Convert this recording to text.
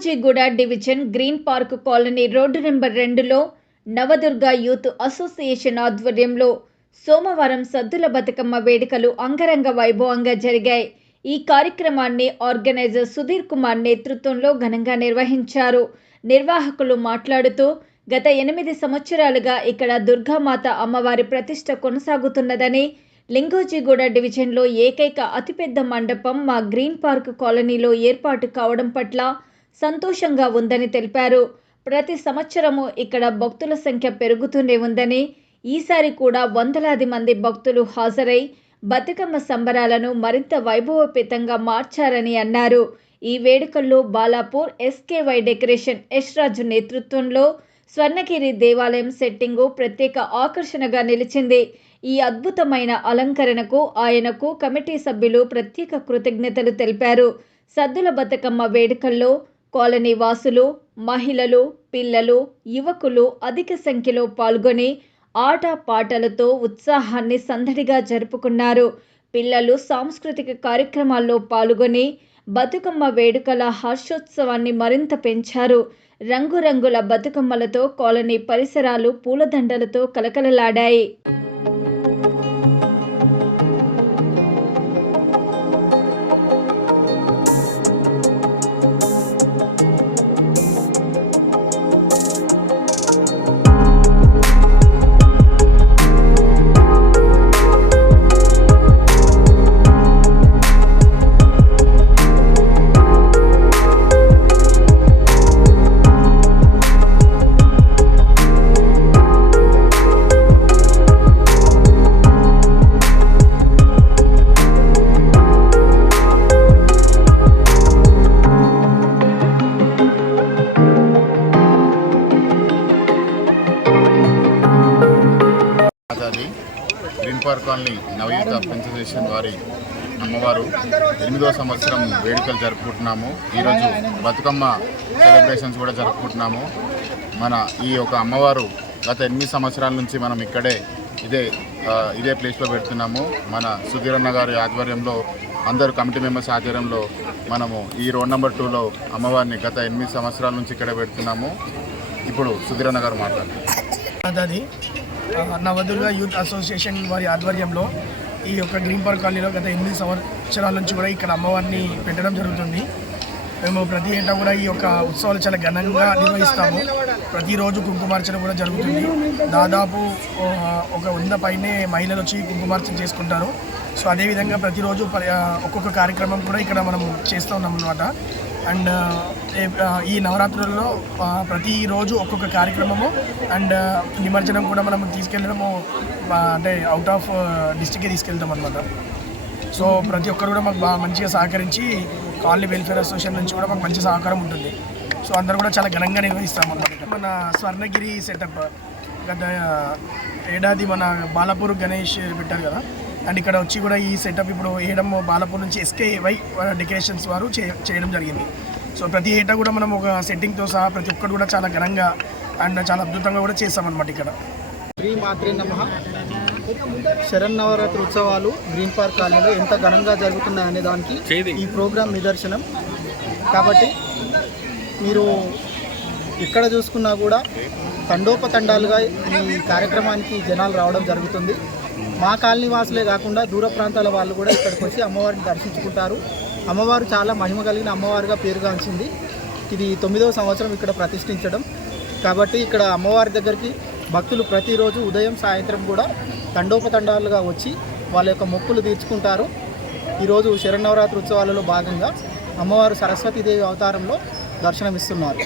Lingojiguda division green park colony road number రెండులో Navadurga youth association ఆధ్వర్యంలో సోమవారం సద్దుల బతుకమ్మ వేడుకలు అంగరంగ వైభవంగా జరిగాయి. ఈ కార్యక్రమాన్ని ఆర్గనైజర్ సుధీర్ కుమార్ నేతృత్వంలో ఘనంగా నిర్వహించారు. నిర్వాహకులు మాట్లాడుతూ గత ఎనిమిది సంవత్సరాలుగా ఇక్కడ దుర్గామాత అమ్మవారి ప్రతిష్ట కొనసాగుతున్నదని లింగోజీగూడ డివిజన్లో ఏకైక అతిపెద్ద మండపం మా గ్రీన్ పార్క్ కాలనీలో ఏర్పాటు కావడం పట్ల సంతోషంగా ఉందని తెలిపారు. ప్రతి సంవత్సరము ఇక్కడ భక్తుల సంఖ్య పెరుగుతూనే ఉందని ఈసారి కూడా వందలాది మంది భక్తులు హాజరై బతుకమ్మ సంబరాలను మరింత వైభవపేతంగా మార్చారని అన్నారు. ఈ వేడుకల్లో బాలాపూర్ ఎస్కేవై డెకరేషన్ యశ్రాజు నేతృత్వంలో స్వర్ణగిరి దేవాలయం సెట్టింగు ప్రత్యేక ఆకర్షణగా నిలిచింది. ఈ అద్భుతమైన అలంకరణకు ఆయనకు కమిటీ సభ్యులు ప్రత్యేక కృతజ్ఞతలు తెలిపారు. సద్దుల బతుకమ్మ వేడుకల్లో కాలనీ వాసులు మహిళలు పిల్లలు యువకులు అధిక సంఖ్యలో పాల్గొని ఆటపాటలతో ఉత్సాహాన్ని సందడిగా జరుపుకున్నారు. పిల్లలు సాంస్కృతిక కార్యక్రమాల్లో పాల్గొని బతుకమ్మ వేడుకల హర్షోత్సవాన్ని మరింత పెంచారు. రంగురంగుల బతుకమ్మలతో కాలనీ పరిసరాలు పూలదండలతో కలకలలాడాయి. ఆజాది గ్రీన్ పార్క్ కాలనీ నవయుత పెన్సిలేషన్ వారి అమ్మవారు. ఎనిమిదవ సంవత్సరం వేడుకలు జరుపుకుంటున్నాము. ఈరోజు బతుకమ్మ సెలబ్రేషన్స్ కూడా జరుపుకుంటున్నాము. మన ఈ యొక్క అమ్మవారు గత ఎనిమిది సంవత్సరాల నుంచి మనం ఇక్కడే ఇదే ఇదే ప్లేస్లో పెడుతున్నాము. మన సుధీరన్న గారి ఆధ్వర్యంలో అందరు కమిటీ మెంబర్స్ ఆధ్వర్యంలో మనము ఈ రోడ్ నెంబర్ టూలో అమ్మవారిని గత ఎనిమిది సంవత్సరాల నుంచి ఇక్కడ పెడుతున్నాము. ఇప్పుడు సుధీరన్న గారు మాట్లాడుతున్నారు నవదుర్గ యూత్ అసోసియేషన్ వారి ఆధ్వర్యంలో ఈ యొక్క గ్రీన్ పార్క్ కాలనీలో గత ఎనిమిది సంవత్సరాల నుంచి కూడా ఇక్కడ అమ్మవారిని పెట్టడం జరుగుతుంది. మేము ప్రతి ఏటా కూడా ఈ యొక్క ఉత్సవాలు చాలా ఘనంగా నిర్వహిస్తాము. ప్రతిరోజు కుంకుమార్చన కూడా జరుగుతుంది. దాదాపు ఒక వంద పైనే మహిళలు వచ్చి కుంకుమార్చన చేసుకుంటారు. సో అదేవిధంగా ప్రతిరోజు ఒక్కొక్క కార్యక్రమం కూడా ఇక్కడ మనం చేస్తూ ఉన్నాం అనమాట అండ్ ఈ నవరాత్రుల్లో ప్రతిరోజు ఒక్కొక్క కార్యక్రమము అండ్ నిమజ్జనం కూడా మనం తీసుకెళ్ళడము అంటే అవుట్ ఆఫ్ డిస్టిక్కే తీసుకెళ్తాం అనమాట సో ప్రతి ఒక్కరు కూడా మాకు బాగా మంచిగా సహకరించి కాలనీ వెల్ఫేర్ అసోసియేషన్ నుంచి కూడా మాకు మంచి సహకారం ఉంటుంది. సో అందరూ కూడా చాలా ఘనంగా నిర్వహిస్తాం అన్నమాట. మన స్వర్ణగిరి సెటప్ గత ఏడాది మన బాలాపూర్ గణేష్ పెట్టారు కదా అండ్ ఇక్కడ వచ్చి కూడా ఈ సెటప్ ఇప్పుడు వేయడం బాలాపూర్ నుంచి ఎస్కే వై డెకరేషన్స్ వారు చేయడం జరిగింది. సో ప్రతి ఏటా కూడా మనం ఒక సెట్టింగ్తో సహా ప్రతి ఒక్కరు కూడా చాలా ఘనంగా అండ్ చాలా అద్భుతంగా కూడా చేస్తామన్నమాట ఇక్కడ. శ్రీ మాత్రే నమ. శరన్నవరాత్రి ఉత్సవాలు గ్రీన్ పార్క్ కాలనీలో ఎంత ఘనంగా జరుగుతున్నాయనే దానికి ఈ ప్రోగ్రాం నిదర్శనం. కాబట్టి మీరు ఎక్కడ చూసుకున్నా కూడా తండోపతండాలుగా ఈ కార్యక్రమానికి జనాలు రావడం జరుగుతుంది. మా కాలనీ వాసులే కాకుండా దూర ప్రాంతాల వాళ్ళు కూడా ఇక్కడికి వచ్చి అమ్మవారిని దర్శించుకుంటారు. అమ్మవారు చాలా మహిమ కలిగిన అమ్మవారుగా పేరుగాంచింది ఇది తొమ్మిదవ సంవత్సరం ఇక్కడ ప్రతిష్ఠించడం. కాబట్టి ఇక్కడ అమ్మవారి దగ్గరికి భక్తులు ప్రతిరోజు ఉదయం సాయంత్రం కూడా తండోపతండాలుగా వచ్చి వాళ్ళ యొక్క మొక్కులు తీర్చుకుంటారు. ఈరోజు శరణవరాత్రి ఉత్సవాలలో భాగంగా అమ్మవారు సరస్వతీదేవి అవతారంలో దర్శనమిస్తున్నారు.